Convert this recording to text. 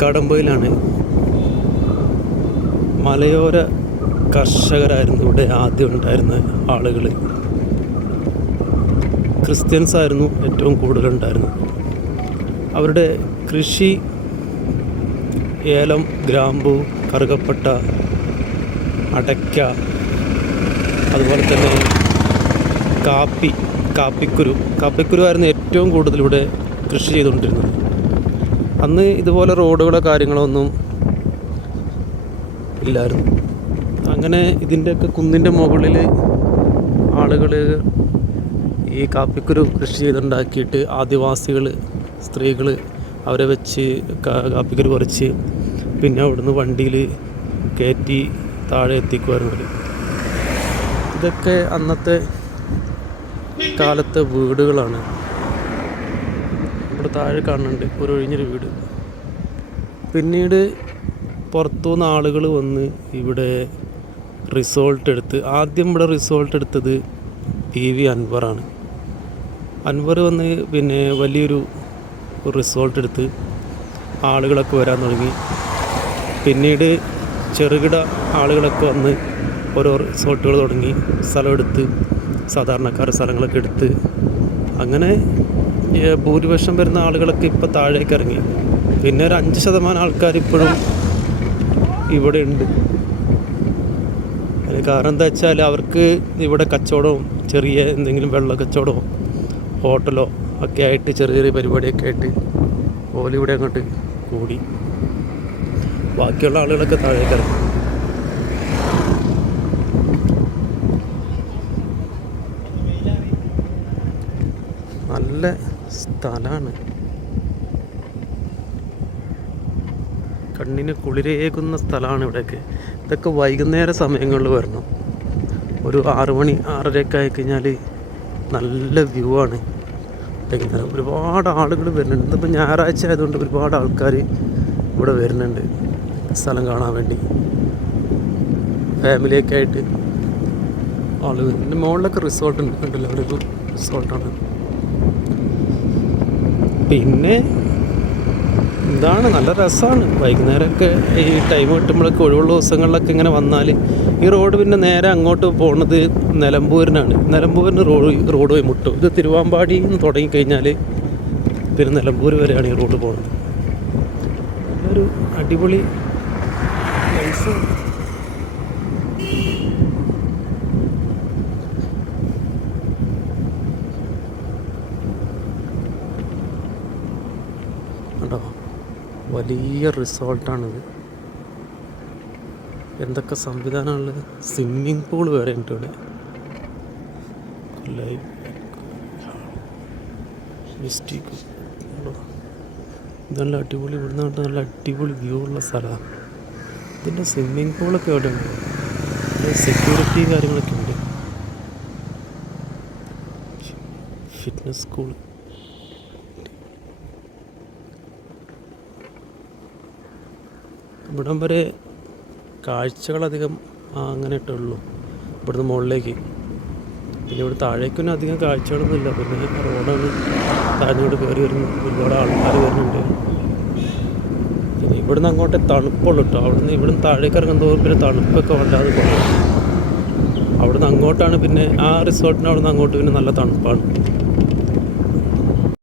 കക്കാടംപൊയിലാണ്. മലയോര കർഷകരായിരുന്നു ഇവിടെ ആദ്യം ഉണ്ടായിരുന്ന ആളുകൾ. ക്രിസ്ത്യൻസ് ആയിരുന്നു ഏറ്റവും കൂടുതലുണ്ടായിരുന്നത്. അവരുടെ കൃഷി ഏലം, ഗ്രാമ്പു, കറുകപ്പട്ട, അടയ്ക്ക, അതുപോലെ തന്നെ കാപ്പിക്കുരു ആയിരുന്നു ഏറ്റവും കൂടുതൽ ഇവിടെ കൃഷി ചെയ്തുകൊണ്ടിരുന്നത്. അന്ന് ഇതുപോലെ റോഡുകളോ കാര്യങ്ങളോ ഒന്നും ഇല്ലായിരുന്നു. അങ്ങനെ ഇതിൻ്റെയൊക്കെ കുന്നിൻ്റെ മുകളിൽ ആളുകൾ ഈ കാപ്പിക്കുരു കൃഷി ചെയ്തുണ്ടാക്കിയിട്ട് ആദിവാസികൾ, സ്ത്രീകൾ അവരെ വെച്ച് കാപ്പിക്കുരു പറിച്ച് പിന്നെ അവിടുന്ന് വണ്ടിയിൽ കയറ്റി താഴെ എത്തിക്കുമായിരുന്നു. ഇതൊക്കെ അന്നത്തെ കാലത്തെ വീടുകളാണ്. ഇവിടെ താഴെ കാണുന്നുണ്ട് ഒരു ഒഴിഞ്ഞൊരു വീട്. പിന്നീട് പുറത്തുനിന്ന് ആളുകൾ വന്ന് ഇവിടെ റിസോർട്ട് എടുത്ത്, ആദ്യം ഇവിടെ റിസോർട്ട് എടുത്തത് PV അൻവറാണ്. അൻവർ വന്ന് പിന്നെ വലിയൊരു റിസോർട്ട് എടുത്ത് ആളുകളൊക്കെ വരാൻ തുടങ്ങി. പിന്നീട് ചെറുകിട ആളുകളൊക്കെ വന്ന് ഓരോ റിസോർട്ടുകൾ തുടങ്ങി, സ്ഥലമെടുത്ത് സാധാരണക്കാരുടെ സ്ഥലങ്ങളൊക്കെ എടുത്ത് അങ്ങനെ ഭൂരിപക്ഷം വരുന്ന ആളുകളൊക്കെ ഇപ്പോൾ താഴേക്ക് ഇറങ്ങി. പിന്നെ ഒരു 5% ആൾക്കാർ ഇപ്പോഴും ഇവിടെ ഉണ്ട്. അതിന് കാരണം എന്താ വെച്ചാൽ അവർക്ക് ഇവിടെ കച്ചവടവും ചെറിയ എന്തെങ്കിലും വെള്ള കച്ചവടമോ ഹോട്ടലോ ഒക്കെ ആയിട്ട് ചെറിയ ചെറിയ പരിപാടിയൊക്കെ ആയിട്ട് ഓലിവിടെ അങ്ങോട്ട് കൂടി. ബാക്കിയുള്ള ആളുകളൊക്കെ താഴേക്ക് ഇറങ്ങി. നല്ല സ്ഥലമാണ്, കണ്ണിന് കുളിരേകുന്ന സ്ഥലമാണ് ഇവിടെയൊക്കെ. ഇതൊക്കെ വൈകുന്നേര സമയങ്ങളിൽ വരണം. ഒരു 6 മണി 6:30 ആയിക്കഴിഞ്ഞാൽ നല്ല വ്യൂ ആണ് വൈകുന്നേരം. ഒരുപാട് ആളുകൾ വരുന്നുണ്ട്. ഇന്നിപ്പോൾ ഞായറാഴ്ച ആയതുകൊണ്ട് ഒരുപാട് ആൾക്കാർ ഇവിടെ വരുന്നുണ്ട് സ്ഥലം കാണാൻ വേണ്ടി. ഫാമിലിയൊക്കെ ആയിട്ട് ആളുകൾ. പിന്നെ മുകളിലൊക്കെ റിസോർട്ട് ഉണ്ട്, കണ്ടില്ല, അവിടെ ഒരു റിസോർട്ടാണ്. പിന്നെ ഇതാണ്, നല്ല രസമാണ് വൈകുന്നേരമൊക്കെ ഈ ടൈം കിട്ടുമ്പോഴൊക്കെ, ഒഴിവുള്ള ദിവസങ്ങളിലൊക്കെ ഇങ്ങനെ വന്നാൽ. ഈ റോഡ് പിന്നെ നേരെ അങ്ങോട്ട് പോകുന്നത് നിലമ്പൂരിനാണ്. നിലമ്പൂരിന് റോഡ് പോയി മുട്ടും. ഇത് തിരുവാമ്പാടിയിൽ നിന്ന് തുടങ്ങിക്കഴിഞ്ഞാൽ പിന്നെ നിലമ്പൂർ വരെയാണ് ഈ റോഡ് പോകുന്നത്. നല്ലൊരു അടിപൊളി പ്ലേസ്. കേട്ടോ, വലിയ റിസോർട്ടാണിത്. എന്തൊക്കെ സംവിധാനമുള്ളത്. സ്വിമ്മിങ് പൂൾ വരെ ഉണ്ട് ഇവിടെ. Live mistake. ഇതല്ല അടിപൊളി. ഇവിടുന്ന് കണ്ട് നല്ല അടിപൊളി വ്യൂ ഉള്ള സ്ഥലമാണ്. ഇതിൻ്റെ സ്വിമ്മിങ് പൂളൊക്കെ അവിടെ ഉണ്ട്. സെക്യൂരിറ്റി കാര്യങ്ങളൊക്കെ ഉണ്ട്. Fitness school. ഇവിടം വരെ കാഴ്ചകളധികം അങ്ങനെ ഇട്ടുള്ളൂ ഇവിടുന്ന് മുകളിലേക്ക്. പിന്നെ ഇവിടെ താഴേക്കൊന്നും അധികം കാഴ്ചകളൊന്നും ഇല്ല. പിന്നെ റോഡാണ്, താഴോട്ട് കയറി വരുന്നു, ഒരുപാട് ആൾക്കാർ വരുന്നുണ്ട്. പിന്നെ ഇവിടുന്ന് അങ്ങോട്ടേ തണുപ്പുള്ളൂ കേട്ടോ. ഇവിടുന്ന് താഴേക്ക് ഇറങ്ങുന്നതോറും പിന്നെ തണുപ്പൊക്കെ വല്ലാതെ കുറയും. അവിടുന്ന് അങ്ങോട്ടാണ് പിന്നെ ആ റിസോർട്ടിന് അവിടുന്ന് അങ്ങോട്ട് പിന്നെ നല്ല തണുപ്പാണ്.